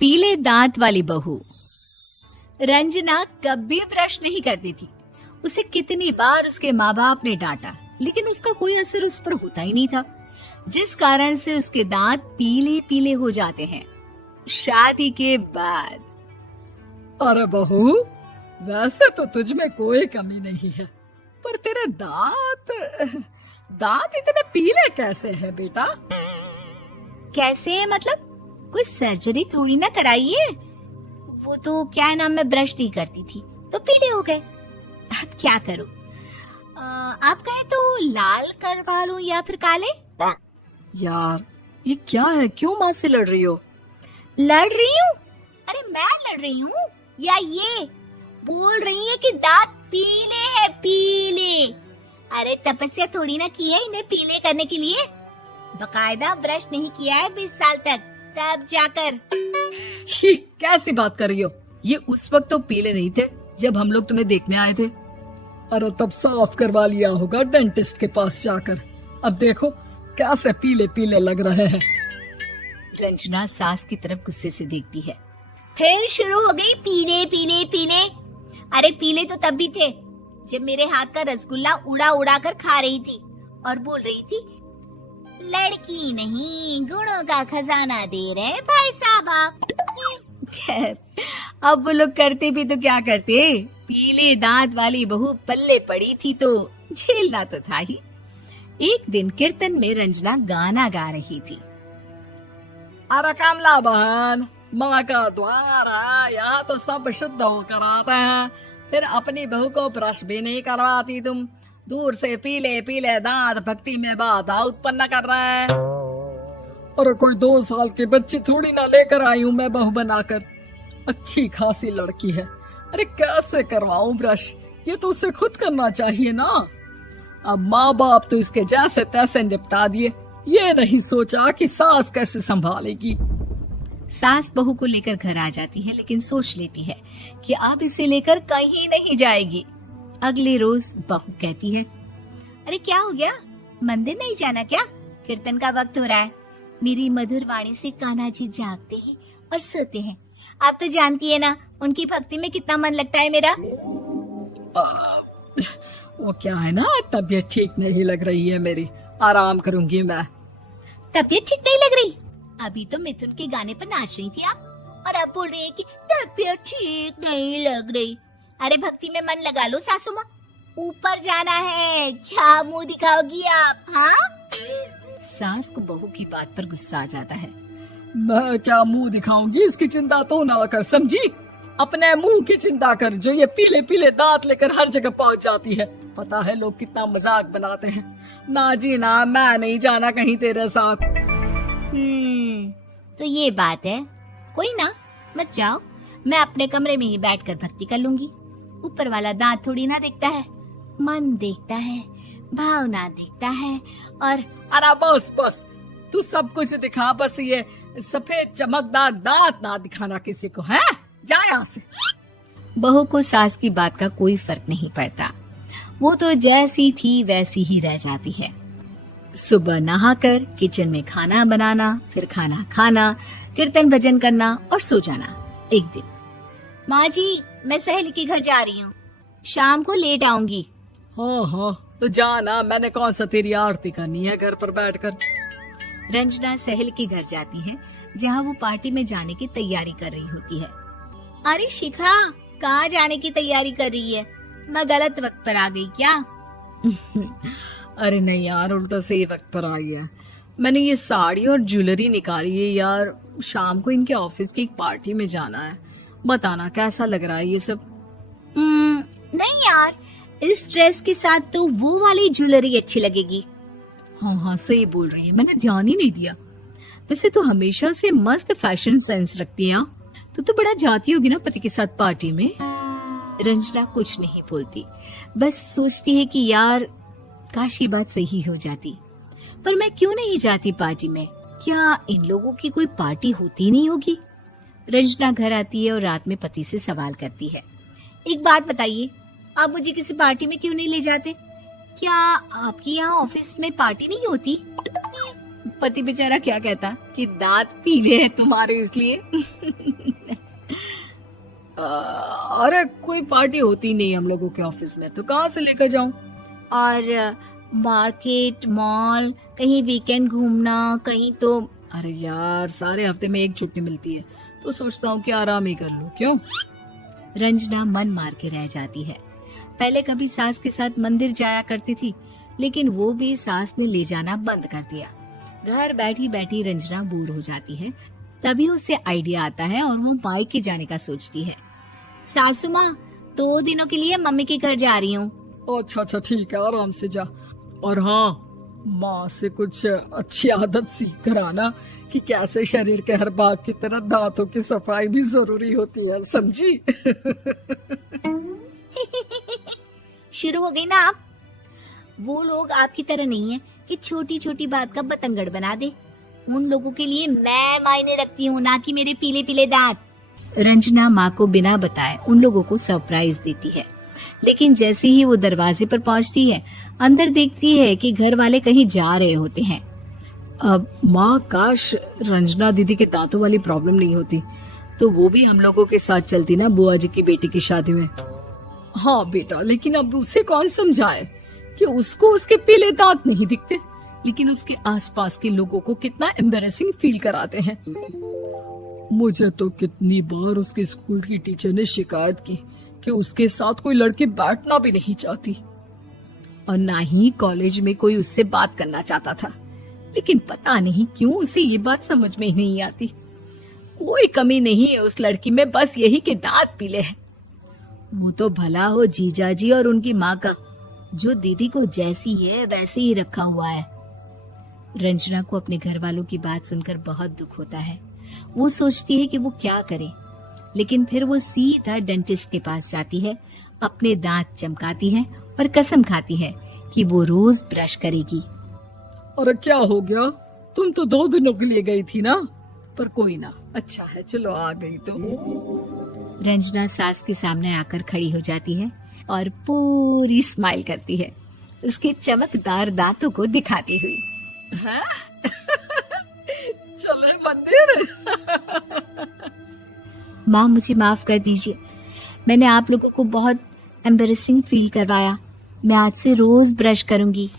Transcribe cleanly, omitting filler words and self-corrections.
पीले दांत वाली बहू। रंजना कभी ब्रश नहीं करती थी। उसे कितनी बार उसके माँ बाप ने डांटा, लेकिन उसका कोई असर उस पर होता ही नहीं था, जिस कारण से उसके दांत पीले पीले हो जाते हैं। शादी के बाद अरे बहू, वैसे तो तुझ में कोई कमी नहीं है, पर तेरे दांत इतने पीले कैसे हैं बेटा? कैसे मतलब? कोई सर्जरी थोड़ी ना कराई है। वो तो क्या नाम, मैं ब्रश नहीं करती थी तो पीले हो गए। अब क्या करूं? आप कहें तो लाल करवा लूं या फिर काले? यार ये क्या है, क्यों माँ से लड़ रही हो? लड़ रही हूँ? अरे मैं लड़ रही हूँ या ये बोल रही है कि दांत पीले हैं, पीले। अरे तपस्या थोड़ी ना की है इन्हें पीले करने के लिए। बकायदा ब्रश नहीं किया है 20 साल तक, तब जाकर। छी, कैसी बात कर रही हो? ये उस वक्त तो पीले नहीं थे जब हम लोग तुम्हें देखने आए थे। अरे तब साफ करवा लिया होगा डेंटिस्ट के पास जाकर। अब देखो कैसे पीले पीले लग रहे हैं। रंजना सास की तरफ गुस्से से देखती है। फिर शुरू हो गई पीले पीले पीले। अरे पीले तो तब भी थे जब मेरे हाथ का रसगुल्ला उड़ा उड़ा कर खा रही थी और बोल रही थी, लड़की नहीं गुणों का खजाना दे रहे भाई साहब आप। खैर, अब वो लोग करते भी तो क्या करते, पीले दांत वाली बहू पल्ले पड़ी थी तो झेलना तो था ही। एक दिन कीर्तन में रंजना गाना गा रही थी। अरे कमला बहन, माँ का द्वार है, यहाँ तो सब शुद्ध होकर आते हैं, फिर अपनी बहू को ब्रश भी नहीं करवाती तुम। दूर से पीले पीले दांत भक्ति में बाधा उत्पन्न कर रहे हैं। अरे कोई 2 साल की बच्ची थोड़ी ना लेकर आई हूँ मैं बहू बनाकर। अच्छी खासी लड़की है, अरे कैसे करवाऊं ब्रश? ये तो उसे खुद करना चाहिए ना। अब माँ बाप तो इसके जैसे तैसे निपटा दिए, ये नहीं सोचा कि सास कैसे संभालेगी। सास बहू को लेकर घर आ जाती है, लेकिन सोच लेती है कि अब इसे लेकर कहीं नहीं जाएगी। अगले रोज बहू कहती है, अरे क्या हो गया, मंदिर नहीं जाना क्या? कीर्तन का वक्त हो रहा है। मेरी मधुर वाणी से कान्हा जी जागते हैं और सोते हैं। आप तो जानती है ना उनकी भक्ति में कितना मन लगता है मेरा। वो क्या है ना, तबीयत ठीक नहीं लग रही है मेरी, आराम करूंगी मैं। तबीयत ठीक नहीं लग रही? अभी तो मिथुन के गाने पर नाच रही थी आप, और अब बोल रही है कि तबीयत ठीक नहीं लग रही। अरे भक्ति में मन लगा लो सासू माँ, ऊपर जाना है, क्या मुंह दिखाओगी आप? हाँ? सास को बहू की बात पर गुस्सा आ जाता है। मैं क्या मुंह दिखाऊंगी, इसकी चिंता तो ना कर, समझी? अपने मुंह की चिंता कर, जो ये पीले पीले दांत लेकर हर जगह पहुंच जाती है। पता है लोग कितना मजाक बनाते हैं। ना जी ना, मैं नहीं जाना कहीं तेरे साथ। तो ये बात है। कोई ना, मत जाओ, मैं अपने कमरे में ही बैठकर भक्ति कर लूंगी। ऊपर वाला दांत थोड़ी ना देखता है, मन देखता है, भावना देखता है। और अरे बस बस, तू सब कुछ दिखा, बस ये सफेद चमकदार दांत ना दिखाना किसी को, है? जा यहाँ से। बहू को सास की बात का कोई फर्क नहीं पड़ता, वो तो जैसी थी वैसी ही रह जाती है। सुबह नहाकर किचन में खाना बनाना, फिर खाना खाना, कीर्तन भजन करना और सो जाना। एक दिन, माँ जी मैं सहेली के घर जा रही हूँ, शाम को लेट आऊंगी। हाँ हाँ तो जाना, मैंने कौन सा तेरी आरती करनी है घर पर बैठकर। रंजना सहेली के घर जाती है, जहाँ वो पार्टी में जाने की तैयारी कर रही होती है। अरे शिखा, कहाँ जाने की तैयारी कर रही है? मैं गलत वक्त पर आ गई क्या? अरे नहीं यार, उल्टा सही वक्त पर आ गया। मैंने ये साड़ी और ज्वेलरी निकाली है यार, शाम को इनके ऑफिस की एक पार्टी में जाना है। बताना कैसा लग रहा है ये सब? नहीं यार, इस ड्रेस के साथ तो वो वाली ज्वेलरी अच्छी लगेगी। हाँ हाँ सही बोल रही है, मैंने ध्यान ही नहीं दिया। वैसे तो हमेशा से मस्त फैशन सेंस रखती है। तो बड़ा जाती होगी ना पति के साथ पार्टी में। रंजना कुछ नहीं बोलती, बस सोचती है कि यार काश ये बात सही हो जाती, पर मैं क्यों नहीं जाती पार्टी में? क्या इन लोगों की कोई पार्टी होती नहीं होगी? रंजना घर आती है और रात में पति से सवाल करती है, एक बात बताइए, आप मुझे किसी पार्टी में क्यों नहीं ले जाते? क्या आपकी यहाँ ऑफिस में पार्टी नहीं होती? पति बेचारा क्या कहता कि दांत पीले हैं तुम्हारे इसलिए। अरे कोई पार्टी होती नहीं हम लोगों के ऑफिस में, तो कहाँ से लेकर जाऊं? और मार्केट, मॉल, कहीं वीकेंड घूमना, कहीं तो। अरे यार, सारे हफ्ते में एक छुट्टी मिलती है, तो सोचता हूँ कि आराम ही कर लूं। क्यों? रंजना मन मार के रह जाती है। पहले कभी सास के साथ मंदिर जाया करती थी, लेकिन वो भी सास ने ले जाना बंद कर दिया। घर बैठी बैठी रंजना बोर हो जाती है। तभी उसे आइडिया आता है और वो मायके जाने का सोचती है। सासू माँ, 2 दिनों के लिए मम्मी के घर जा रही हूँ। अच्छा ठीक है, आराम से जा। और हाँ, माँ से कुछ अच्छी आदत सीख कर आना कि कैसे शरीर के हर भाग की तरह दांतों की सफाई भी जरूरी होती है, समझी? शुरू हो गई ना आप। वो लोग आपकी तरह नहीं है कि छोटी छोटी बात का बतंगड़ बना दे। उन लोगों के लिए मैं मायने रखती हूँ, ना कि मेरे पीले पीले दांत। रंजना माँ को बिना बताए उन लोगों को सरप्राइज देती है, लेकिन जैसे ही वो दरवाजे पर पहुंचती है, अंदर देखती है कि घर वाले कहीं जा रहे होते हैं। अब माँ, काश रंजना दीदी के दांतों वाली प्रॉब्लम नहीं होती, तो वो भी हम लोगों के साथ चलती ना बुआ जी की बेटी की शादी में। हाँ बेटा, लेकिन अब उसे कौन समझाए कि उसको उसके पीले दांत नहीं दिखते, लेकिन उसके आसपास के लोगों को कितना एम्बैरेसिंग फील कराते हैं। मुझे तो कितनी बार उसके स्कूल की टीचर ने शिकायत की कि उसके साथ कोई लड़की बैठना भी नहीं चाहती, और ना ही कॉलेज में कोई उससे बात करना चाहता था। लेकिन पता नहीं क्यों उसे ये बात समझ में ही नहीं आती। कोई कमी नहीं है उस लड़की में, बस यही कि दांत पीले हैं। वो तो भला हो जीजा जी और उनकी माँ का, जो दीदी को जैसी है वैसे ही रखा हुआ है। रंजना को अपने घर वालों की बात सुनकर बहुत दुख होता है। वो सोचती है कि वो क्या करे, लेकिन फिर वो सीधा डेंटिस्ट के पास जाती है, अपने दांत चमकाती है और कसम खाती है कि वो रोज ब्रश करेगी। अरे क्या हो गया? तुम तो 2 दिनों के लिए गई थी ना, पर कोई ना, अच्छा है, चलो आ गई तो। रंजना सास के सामने आकर खड़ी हो जाती है और पूरी स्माइल करती है, उसके चमकदार दांतों को दिखाती हुई। हैं? चले मंदिर। माँ, मुझे माफ कर दीजिए, मैंने आप लोगों को बहुत एम्बैरेसिंग फील करवाया। मैं आज से रोज ब्रश करूंगी।